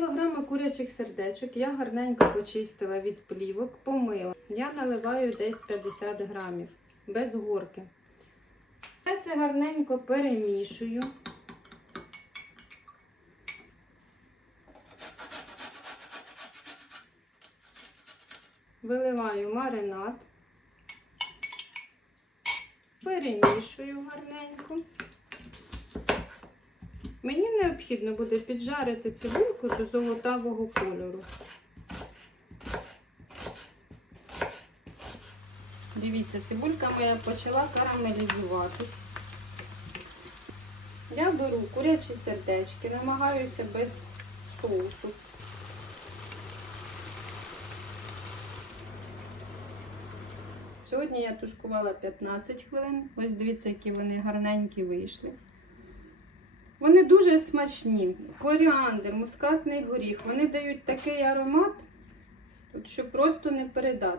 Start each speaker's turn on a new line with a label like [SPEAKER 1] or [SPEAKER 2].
[SPEAKER 1] кг курячих сердечок я гарненько почистила від плівок, помила. Я наливаю десь 50 грамів без горки. Все це гарненько перемішую. Виливаю маринад, перемішую гарненько. Мені необхідно буде піджарити цибульку до золотавого кольору. Дивіться, цибулька моя почала карамелізуватись. Я беру курячі сердечки, намагаюся без соусу. Сьогодні я тушкувала 15 хвилин. Ось дивіться, які вони гарненькі вийшли. Вони дуже смачні. Коріандр, мускатний горіх. Вони дають такий аромат, що просто не передати.